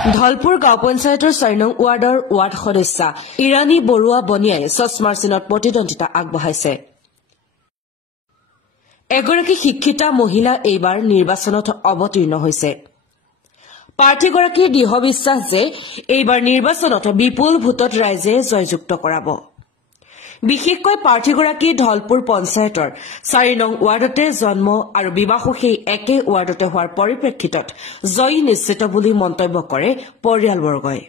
ধলপুৰ গাঁও পঞ্চায়তৰ 4 নং ৱাৰ্ডৰ ৱাৰ্ড সদস্য ইৰাণী বৰুৱা বনিয়াই চশমাৰ চিনত প্ৰতিদ্বন্দ্বিতা আগবঢ়াইছে। এগৰাকী শিক্ষিতা মহিলা এইবাৰ নিৰ্বাচনত অৱতীৰ্ণ হৈছে। প্ৰাৰ্থীগৰাকীৰ দৃঢ় বিশ্বাস যে এইবাৰ নিৰ্বাচনত বিপুল ভোটত ৰাইজে জয়যুক্ত কৰাব। বিশেষকৈ প্ৰাৰ্থীগৰাকী ধলপুৰ পঞ্চায়তৰ 4 নং ৱাৰ্ডতে জন্ম আৰু বিবাহো সেই একে ৱাৰ্ডতে হোৱাৰ পৰিপ্ৰেক্ষিতত জয়ী নিশ্চিত বুলি মন্তব্য কৰে পৰিয়ালবৰ্গই।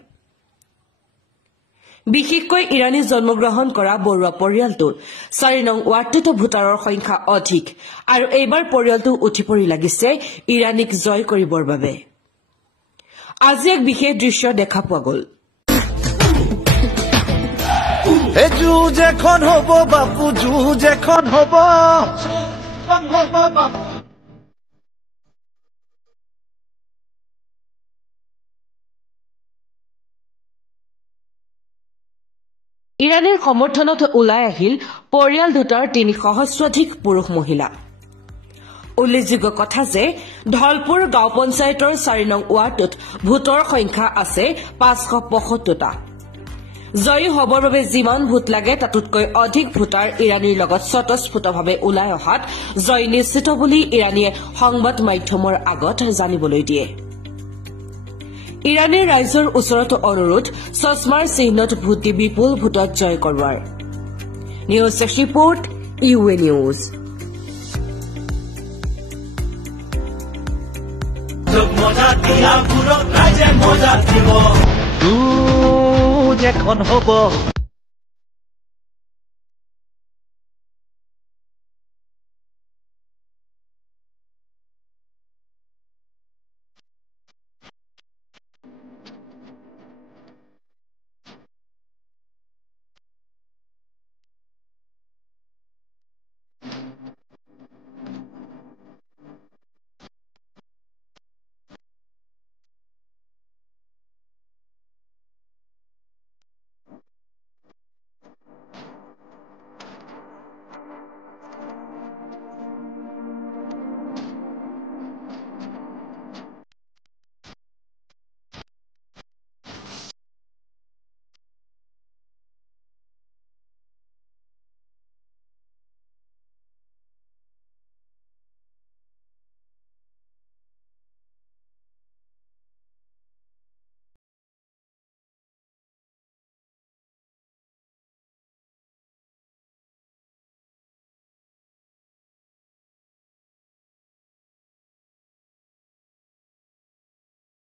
বিশেষকৈ ইৰাণী জন্মগ্ৰহণ কৰা বৰুৱা পৰিয়ালটোৰ 4 নং ৱাৰ্ডটোত ভোটাৰৰ সংখ্যা অধিক আৰু এইবাৰ পৰিয়ালটো উঠি পৰি লাগিছে ইৰাণীক জয় কৰিবৰ বাবে। আজি এক বিশেষ দৃশ্য দেখা পোৱা গ'ল। যুঁজ এখন হ'ব বাপু, যুঁজ এখন হ'ব। ইৰাণীৰ সমৰ্থনত ওলাই আহিল পৰিয়াল দুটাৰ 3 সহস্ৰাধিক পুৰুষ মহিলা। উল্লেখযোগ্য কথা যে ধলপুৰ গাঁও পঞ্চায়তৰ 4 নং ৱাৰ্ডটোত ভোটৰ সংখ্যা আছে 575টা। জয়ী হবৰ বাবে যিমান ভোট লাগে তাতোতকৈ অধিক ভোটাৰ ইৰাণীৰ লগত স্বতঃস্ফূৰ্তভাৱে ওলাই অহাত জয় নিশ্চিত বুলি ইৰাণীয়ে সংবাদ মাধ্যমৰ আগত জানিবলৈ দিয়ে। ইৰাণীৰ ৰাইজৰ ওচৰত অনুৰোধ চশমাৰ চিহ্নত ভোট দি বিপুল ভোটত জয় কৰোৱাৰ। News report UA news. যুঁজ এখন হ'ব।